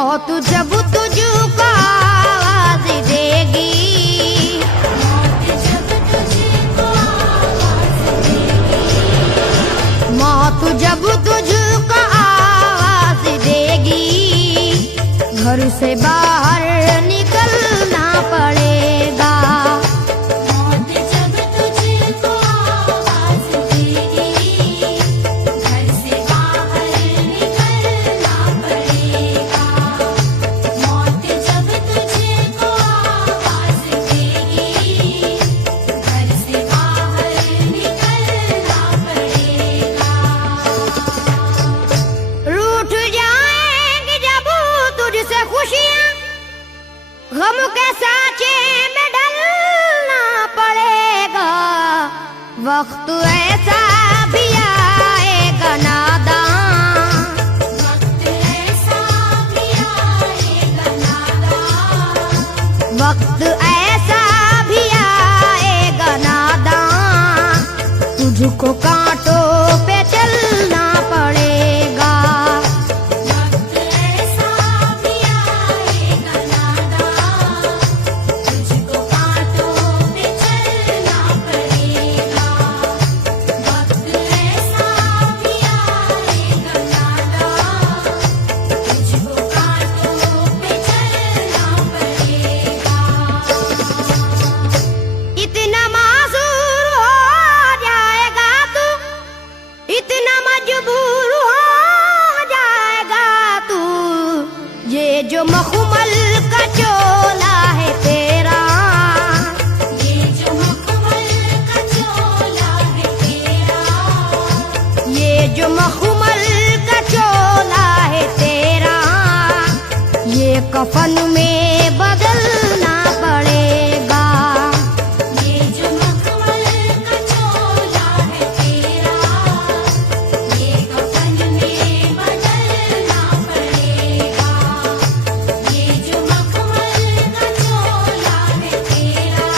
मौत जब तुझको आवाज देगी, मौत जब तुझको आवाज देगी, घर से बाहर निकलना पड़ेगा। मौत जब तुझको आवाज देगी, घर से बाहर निकलना पड़ेगा। मौत जब तुझको आवाज देगी, घर से बाहर निकलना पड़ेगा। रूठ जाएंगी जब तुझसे खुशियां, गम के साँचे में ढलना पड़ेगा। वक्त ऐसा भी आएगा नादान, वक्त ऐसा भी आएगा नादान, वक्त ऐसा भी आएगा नादान, तुझको कांटों पे चलना पड़ेगा। वक्त ऐसा भी आएगा नादान, तुझको कांटों पे चलना पड़ेगा। वक्त ऐसा भी आएगा नादान, तुझको कांटों पे चलना पड़ेगा। इतना मासूर हो जाएगा तू, इतना मजबूर हो जाएगा तू, ये जो मखमल का चोला है तेरा, ये जो मखमल का चोला है तेरा, ये जो मखमल का चोला है तेरा, ये कफन में बदलना पड़ेगा। ये जो मखमल का चोला है तेरा, ये कफन में बदलना पड़ेगा। ये जो मखमल का चोला है तेरा,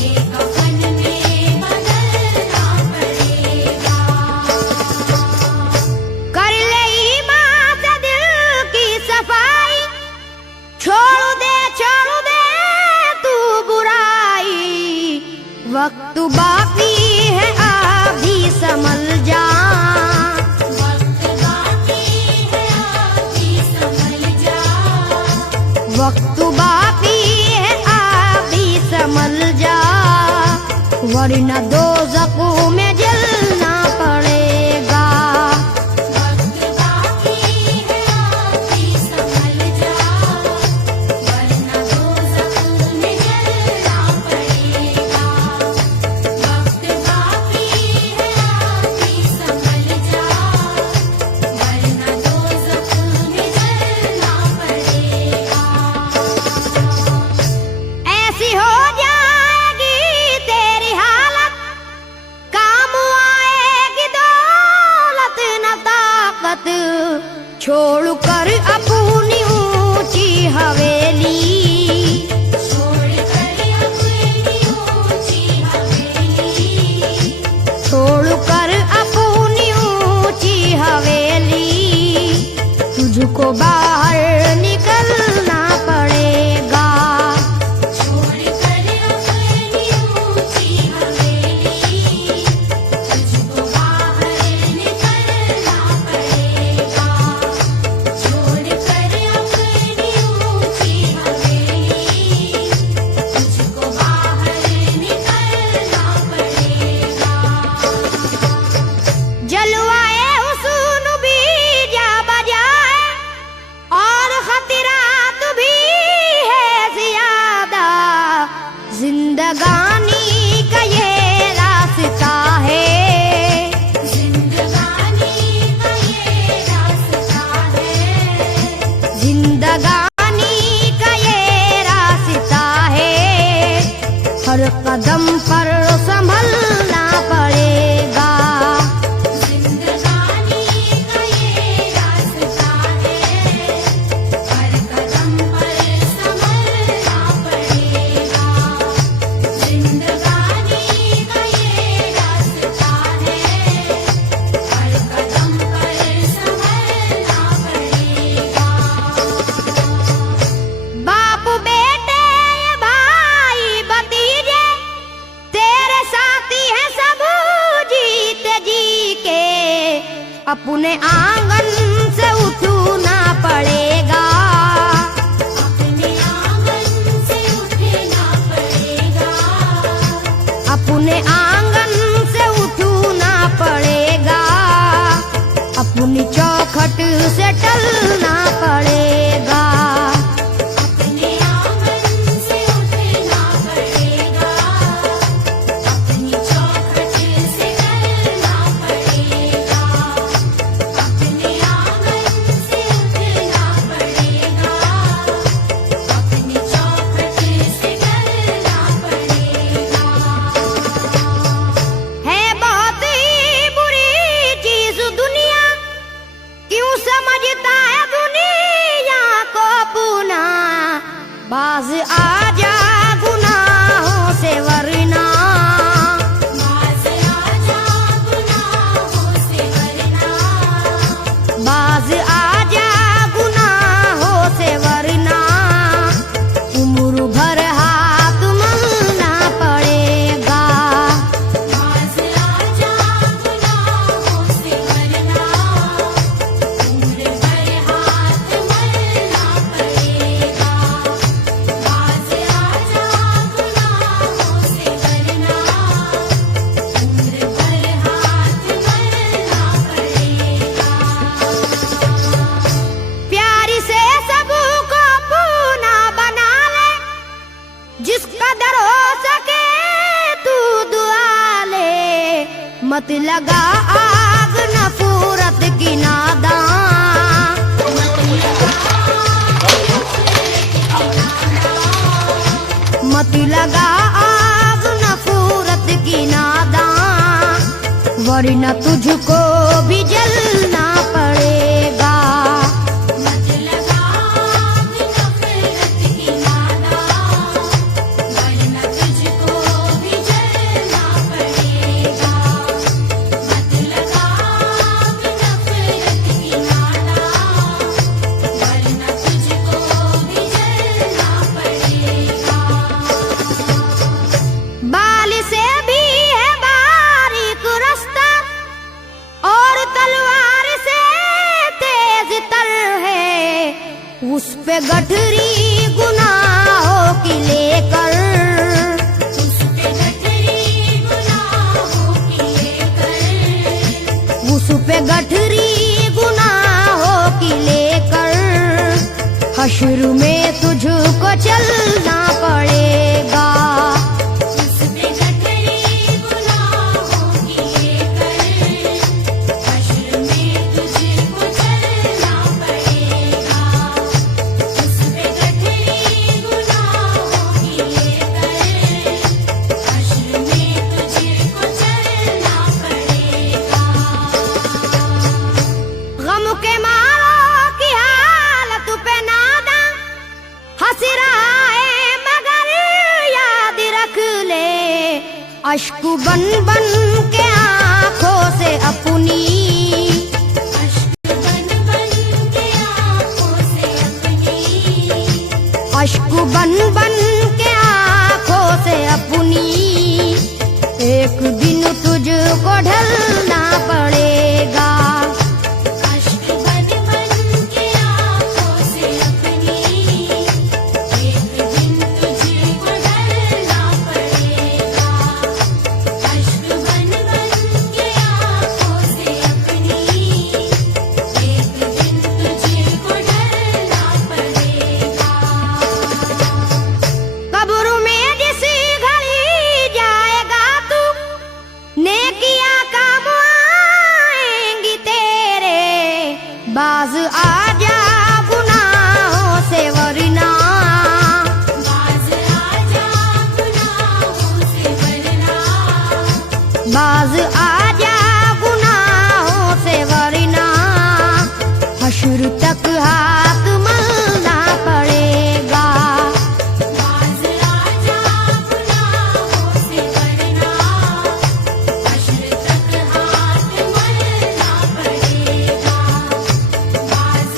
ये कफन में बदलना पड़ेगा। कर ले ईमान से दिल की सफाई, छोड़ दे तू बुराई, वक्त बाकी है अभी संभल जा, वक्त बाकी है अभी संभल जा, वक्त बाकी है अभी संभल जा, वरना दोज़ख में जलना पड़ेगा। वक्त बाकी है अभी संभल जा, वरना दोज़ख में जलना पड़ेगा। वक्त बाकी है अभी संभल जा, वरना दोज़ख में जलना पड़ेगा। ऐसी हो जाएगी तेरी हालत, काम आएगी दौलत न ताकत, छोड़ कर अपनी ऊंची हवेली, छोड़ कर अपनी ऊंची हवेली, छोड़ कर अपनी ऊंची हवेली, तुझको बाहर निकलना पड़ेगा। छोड़ कर अपनी ऊंची हवेली, तुझको बाहर निकलना पड़ेगा। छोड़ अपने आंगन से उठना पड़ेगा। अपने आंगन से उठना पड़ेगा। अपने आंगन से उठना पड़ेगा। अपनी चौखट से टलना पड़ेगा। अपने आंगन से उठना पड़ेगा। अपनी चौखट से टलना पड़ेगा। अपने आंगन से उठना पड़ेगा। अपनी चौखट से टलना पड़ेगा। है बहुत ही बुरी चीज दुनिया, क्यों समझता है दुनिया को पुना। बाज आजा गुनाहों से वरना। बाज आजा गुनाहों से वरना। बाज आजा गुनाहों से वरना। उम्र भर हाथ मलना पड़ेगा। बाज आजा गुनाहों से वरना। उम्र भर हाथ मलना पड़ेगा। बाज आजा गुनाहों से वरना। उम्र भर हाथ मलना पड़ेगा। प्यारी से सबको पूना बना ले, जिस कदर हो सके तू दुआ ले। मत लगा आग नफरत की नादान। मत लगा आग नफरत की नादान, वरना तुझको भी जलना पड़ेगा। मत लगा आग नफरत की नादान, वरना तुझको भी जलना पड़ेगा। मत लगा आग नफरत की नादान, वरना तुझको भी जलना पड़ेगा। बाल से भी है बारीक रास्ता, और तलवार से तेज तर है। उस पे गठरी गुनाहों की लेकर। उस पे गठरी गुनाहों की लेकर। उस पे गठरी गुनाहों की लेकर। हश्र में तुझको चलना पड़ेगा। उस पे गठरी गुनाहों की लेकर। हश्र में तुझको चलना पड़ेगा। उस पे गठरी गुनाहों की लेकर। हश्र में तुझको चलना पड़ेगा। गम के मारों की हालत पे नादा हंस रहा है, मगर याद रख ले। अश्क बन बन के आंखों से अपनी। अश्क बन बन के आँखों से अपनी। अश्क बन बन के आंखों से अपनी। एक दिन तुझको ढलना पड़ेगा। अश्क बन बन के आँखों से अपनी। एक दिन तुझको ढलना पड़ेगा। अश्क बन बन के आँखों से अपनी। एक दिन तुझको ढलना पड़ेगा। कब्र में जिस घड़ी जाएगा तू, नेकियां काम आएंगी तेरे। बाज आजा गुनाहों से वरना। बाज आजा गुनाहों से वरना। बाज आजा गुनाहों से वरना। हश्र तक हाथ मलना पड़ेगा। बाज आजा गुनाहों से वरना। हश्र तक हाथ मलना पड़ेगा। बाज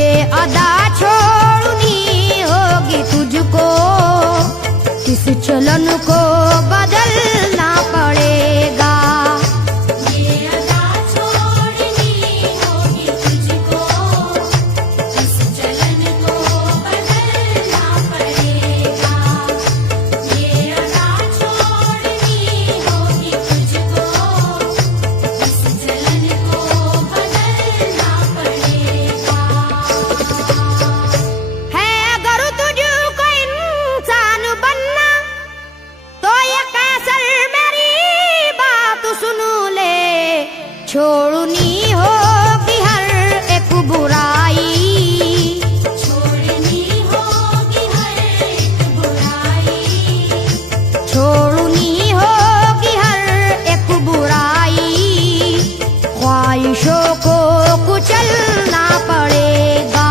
ये अदा छोड़नी होगी तुझको, इस चलन को बदलना पड़ेगा। ये अदा छोड़नी होगी तुझको, इस चलन को बदलना पड़ेगा। ये अदा छोड़नी होगी तुझको, इस चलन को बदलना पड़ेगा। है अगर तुझको इंसान बनना तो ये कैसर मेरी बात सुन ले, छोड़नी होगी हर एक बुराई, छोड़नी होगी हर एक बुराई, छोड़नी होगी हर एक बुराई, ख्वाहिशों को कुचलना पड़ेगा।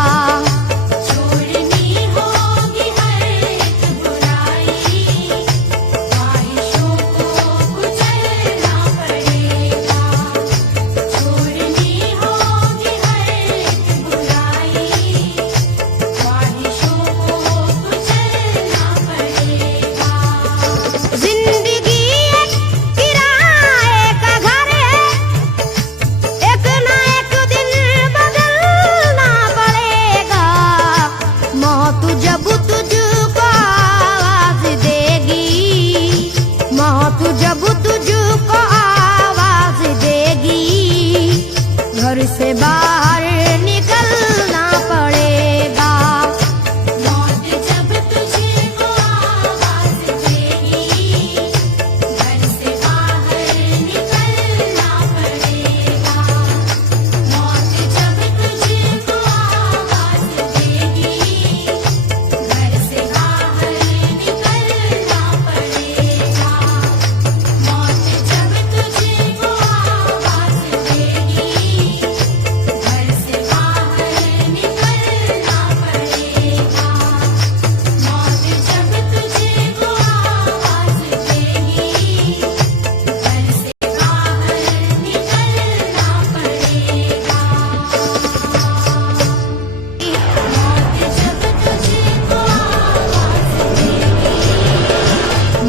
छोड़नी होगी हर एक बुराई, ख्वाहिशों को कुचलना पड़ेगा। छोड़नी होगी हर एक बुराई, ख्वाहिशों को कुचलना पड़ेगा। जिंदगी एक किराए का घर है, एक ना एक दिन बदलना पड़ेगा। मौत जब तुझको आवाज देगी, मौत जब तुझको आवाज देगी, घर से बाहर निकलना पड़ेगा। मौत जब तुझको आवाज देगी, घर से बाहर निकलना पड़ेगा। मौत जब तुझको आवाज देगी, घर से बाहर निकलना पड़ेगा। मौत जब तुझको आवाज देगी, घर से बाहर निकलना पड़ेगा। मौत जब तुझको आवाज देगी, घर से बाहर निकलना पड़ेगा।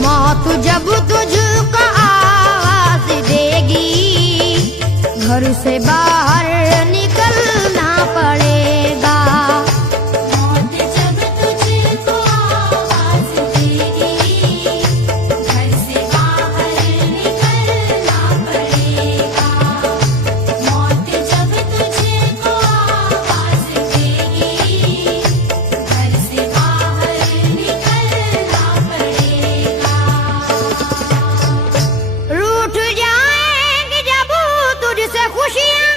मौत जब तुझको आवाज देगी, घर से बाहर निकलना पड़ेगा। मौत जब तुझको आवाज देगी, घर से बाहर निकलना पड़ेगा। मौत जब तुझको आवाज देगी, घर से बाहर निकलना पड़ेगा। रूठ जाएंगी जब तुझसे खुशियां,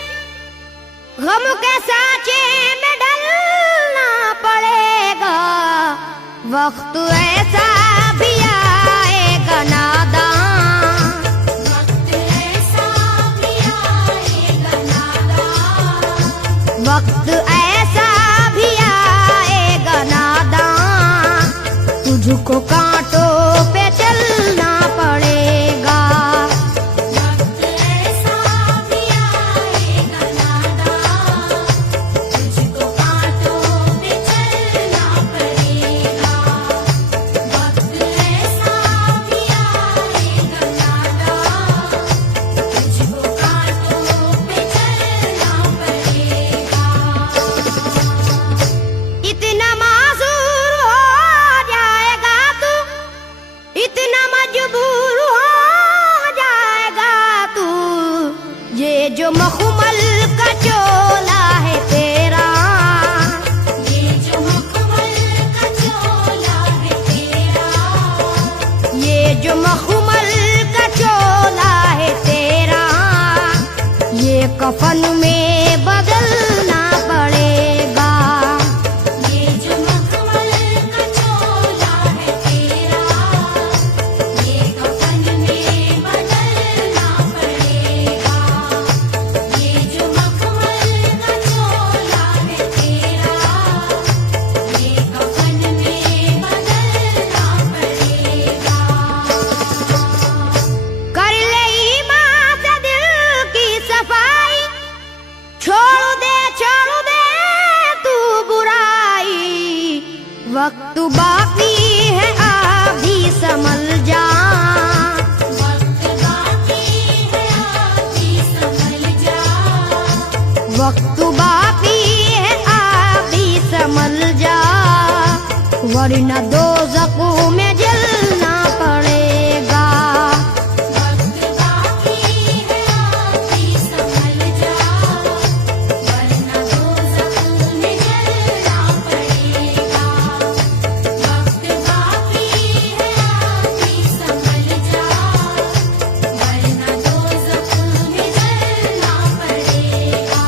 गम के साँचे में ढलना पड़ेगा। वक्त ऐसा भी आएगा नादान, वक्त ऐसा भी आएगा नादान, वक्त ऐसा भी आएगा नादान, तुझको कांटों पे चलना पड़ेगा। वक्त ऐसा भी आएगा नादान, तुझको कांटों पे चलना पड़ेगा। वक्त ऐसा भी आएगा नादान, तुझको कांटों पे चलना पड़ेगा। इतना मासूर हो जाएगा तू, इतना मजबूर हो जाएगा तू, ये जो मखमल का चोला है तेरा, ये जो मखमल का चोला है तेरा, ये जो मखमल का चोला है तेरा, ये कफन में बदलना पड़ेगा। ये जो मखमल का चोला है तेरा, ये कफन में बदलना पड़ेगा। ये जो मखमल का चोला है तेरा, ये कफन में बदलना पड़ेगा। कर ले ईमान से दिल की सफाई, वक्त बाकी है अभी संभल जा, वक्त बाकी है अभी संभल जा, वक्त बाकी है अभी संभल जा, वरना दोज़ख में जलना पड़ेगा। वक्त बाकी है अभी संभल जा, वरना दोज़ख में जलना पड़ेगा। वक्त बाकी है अभी संभल जा, वरना दोज़ख में जलना पड़ेगा।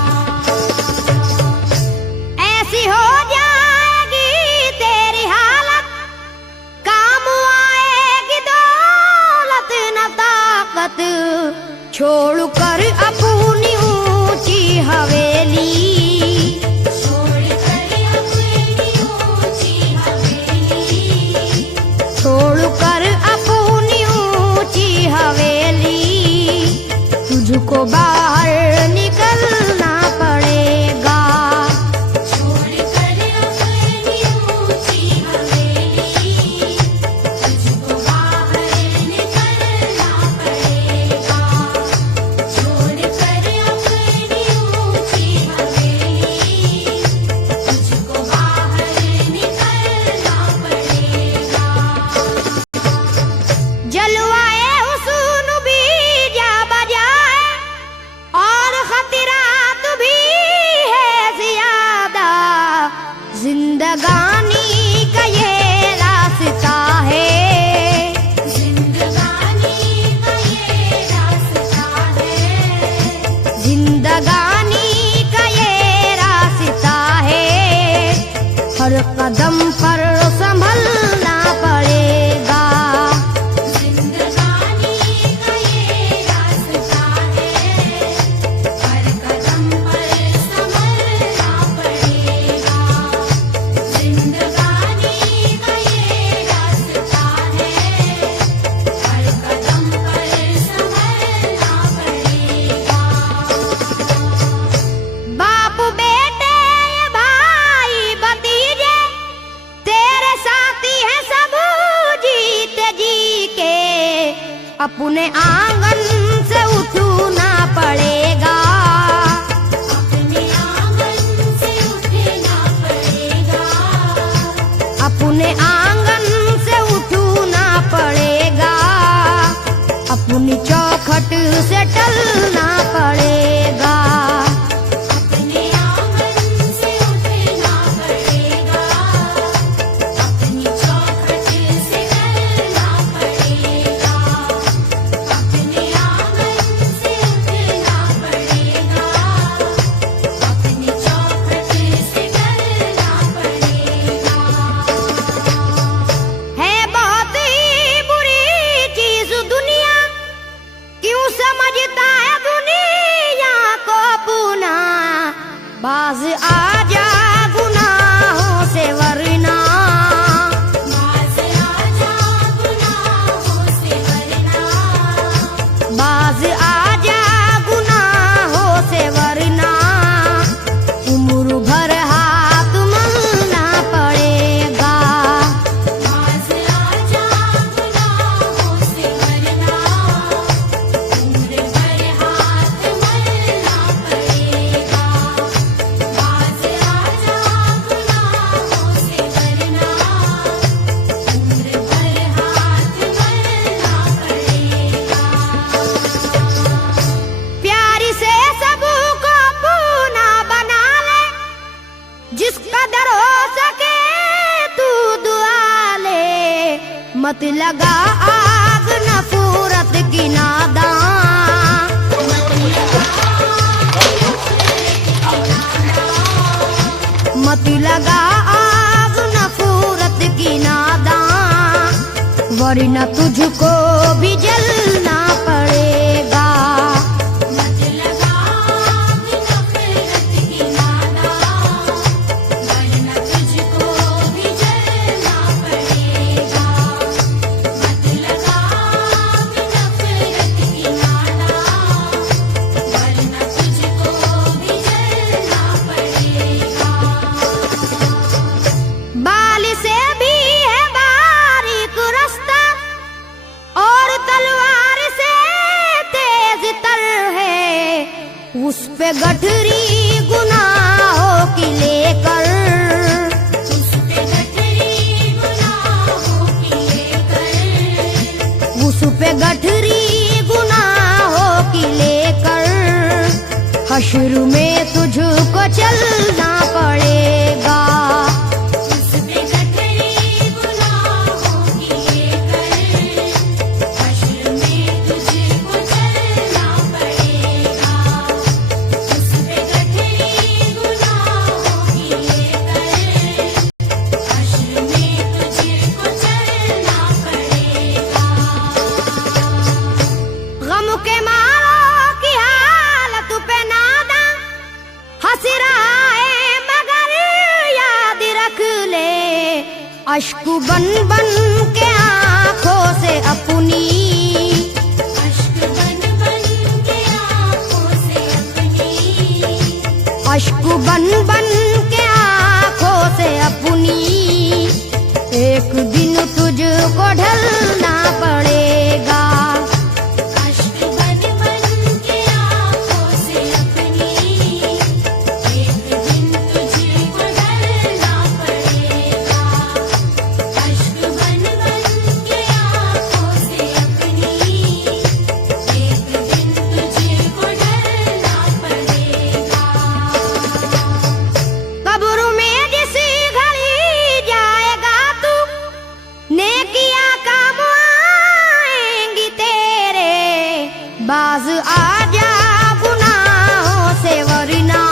ऐसी हो जाएगी तेरी हालत, काम आएगी दौलत न ताकत, छोड़ कर अपनी ऊंची हवेली, छोड़ कर अपनी ऊंची हवेली, छोड़ कर अपनी ऊंची हवेली, तुझको बाहर निकलना पड़ेगा। छोड़ कर अपनी ऊंची हवेली, तुझको बाहर निकलना पड़ेगा। छोड़ कर अपनी ऊंची हवेली, तुझको बाहर निकलना पड़ेगा। जलवाए हुस्न भी जा बजाए और खतरात भी है ज्यादा, जिंदगानी का ये रास्ता है, जिंदगानी का ये रास्ता है, जिंदगानी का ये रास्ता है, हर कदम पर संभलना पड़ेगा। जिंदगानी का ये रास्ता है, हर कदम पर संभलना पड़ेगा। जिंदगानी का ये रास्ता है, हर कदम पर संभलना पड़ेगा। बाप बेटे भाई भतीजे तेरे साथी हैं सब जीते जी के, अपने आंगन से उठना पड़ेगा, अपने आंगन से उठना पड़ेगा। अपने आंगन से उठना पड़ेगा, अपनी चौखट से टलना पड़ेगा। अपने आंगन से उठना पड़ेगा, अपनी चौखट से टलना पड़ेगा। अपने आंगन से उठना पड़ेगा, अपनी चौखट से टलना पड़ेगा। है बहुत ही बुरी चीज दुनिया, क्यों समझता है दुनिया को अपना, बाज आजा गुनाहों से वरना, बाज़ आजा गुनाहों से वरना, बाज आजा गुनाहों से वरना, उम्र भर हाथ मलना पड़ेगा। बाज़ आजा गुनाहों से वरना, उम्र भर हाथ मलना पड़ेगा। बाज़ आजा गुनाहों से वरना, उम्र भर हाथ मलना पड़ेगा। प्यार से सबको अपना बना ले, जिस कदर हो सके तू दुआ ले, मत लगा आग नफरत की नादान, मत लगा आग नफरत की नादान, वरना तुझको भी जलना पड़ेगा। मत लगा आग नफरत की नादान, वरना तुझको भी जलना पड़ेगा। मत लगा आग नफरत की नादान, वरना तुझको भी जलना पड़ेगा। बाल से गठरी गुनाहों की लेकर, उस पे गठरी गुनाहों की लेकर, उस पे गठरी गुनाहों की लेकर, हश्र में तुझको चलना पड़ेगा। उस पे गठरी गुनाहों की लेकर, हश्र में तुझको चलना पड़ेगा। उस पे गठरी गुनाहों की लेकर, हश्र में तुझको चलना पड़ेगा। गम के मारों की हालत पे नादा हंस रहा है मगर याद रख ले, अश्क बन बन के आंखों से अपनी, अश्क बन बन के आँखों से अपनी, अश्क बन बन के आंखों से अपनी, एक दिन तुझको ढलना पड़ेगा। अश्क बन बन के आँखों से अपनी, एक दिन तुझको ढलना पड़ेगा। अश्क बन बन के आँखों से अपनी, एक दिन तुझको ढलना पड़ेगा। कब्र में जिस घड़ी जाएगा तू, नेकियां काम आएंगी तेरे, बाज आजा गुनाहों से वरना,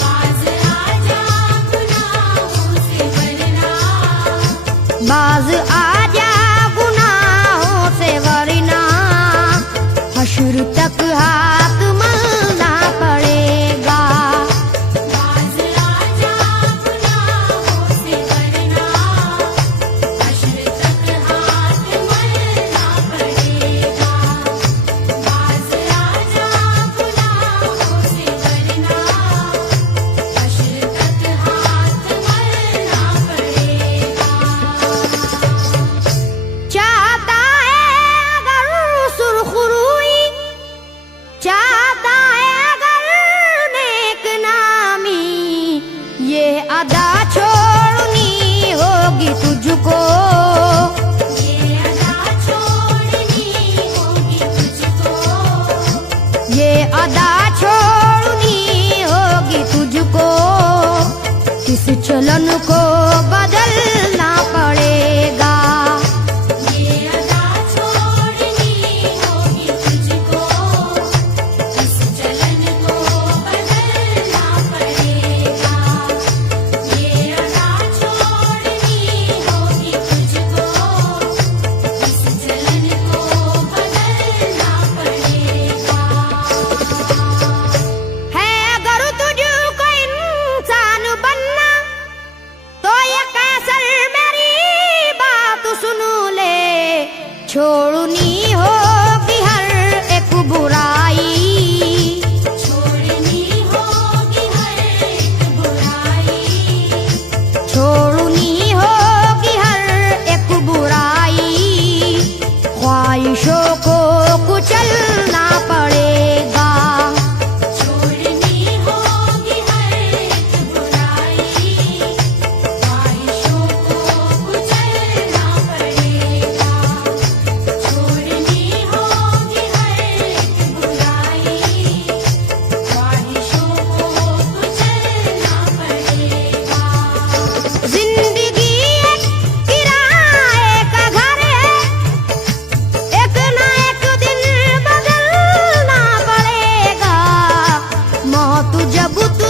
बाज आजा गुनाहों से वरना, बाज आजा गुनाहों से वरना, हश्र तक हाथ मलना पड़ेगा। बाज आजा गुनाहों से वरना, हश्र तक हाथ मलना पड़ेगा। बाज आजा गुनाहों से वरना, हश्र तक हाथ मलना पड़ेगा। चाहता है अगर सुरखरुई, चाहता है अगर नेक नामी, ये अदा छोड़नी होगी तुझको, ये अदा छोड़नी होगी तुझको, ये अदा छोड़नी होगी तुझको, इस चलन को बदलना पड़ेगा। ये अदा छोड़नी होगी तुझको, इस चलन को बदलना पड़ेगा। ये अदा छोड़नी होगी तुझको, इस चलन को बदलना पड़ेगा। है अगर तुझको इंसान बनना, तो ये कैसर मेरी बात सुन ले, छोड़नी होगी हर एक बुराई, छोड़नी होगी हर एक बुराई, छोड़नी होगी हर एक बुराई, ख्वाहिशों को कुचलना पड़ेगा। छोड़नी होगी हर एक बुराई, ख्वाहिशों को कुचलना पड़ेगा। छोड़नी होगी हर एक बुराई, ख्वाहिशों को कुचलना पड़ेगा। जिंदगी एक किराए का घर है, एक ना एक दिन बदलना पड़ेगा। मौत जब तू